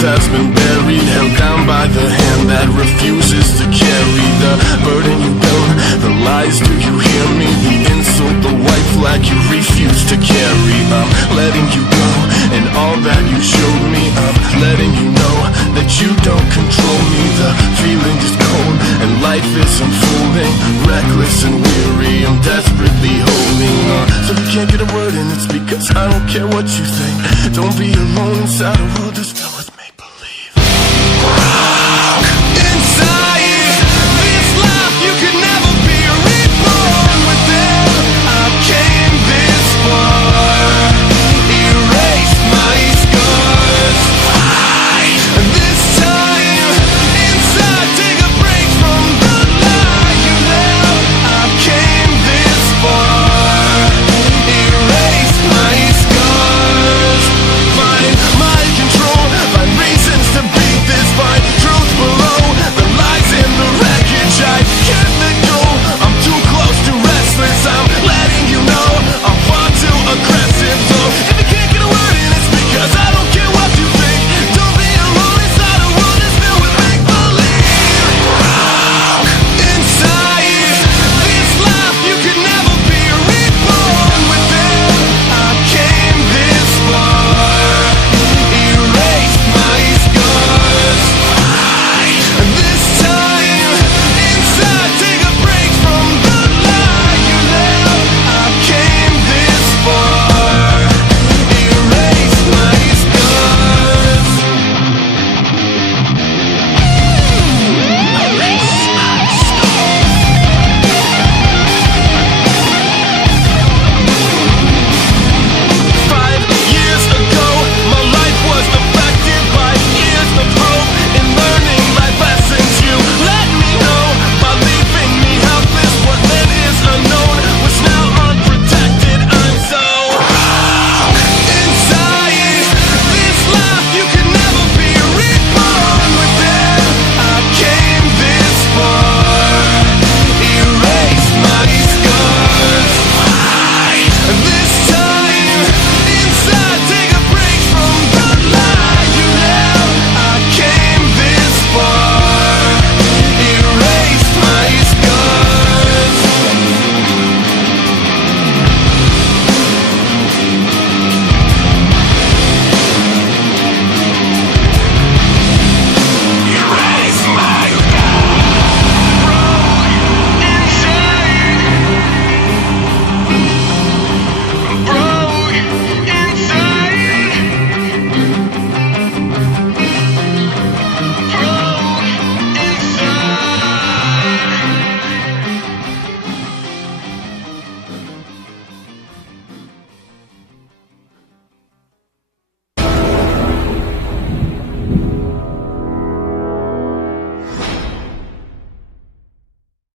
has been buried, held down by the hand that refuses to carry the burden you don't. The lies, do you hear me? The insult, the white flag you refuse to carry. I'm letting you go, and all that you showed me, I'm letting you know that you don't control me. The feeling is cold, and life is unfolding, reckless and weary. I'm desperately holding on, so we can't get a word in. It's because I don't care what you think. Don't be alone inside a world that's filled with me.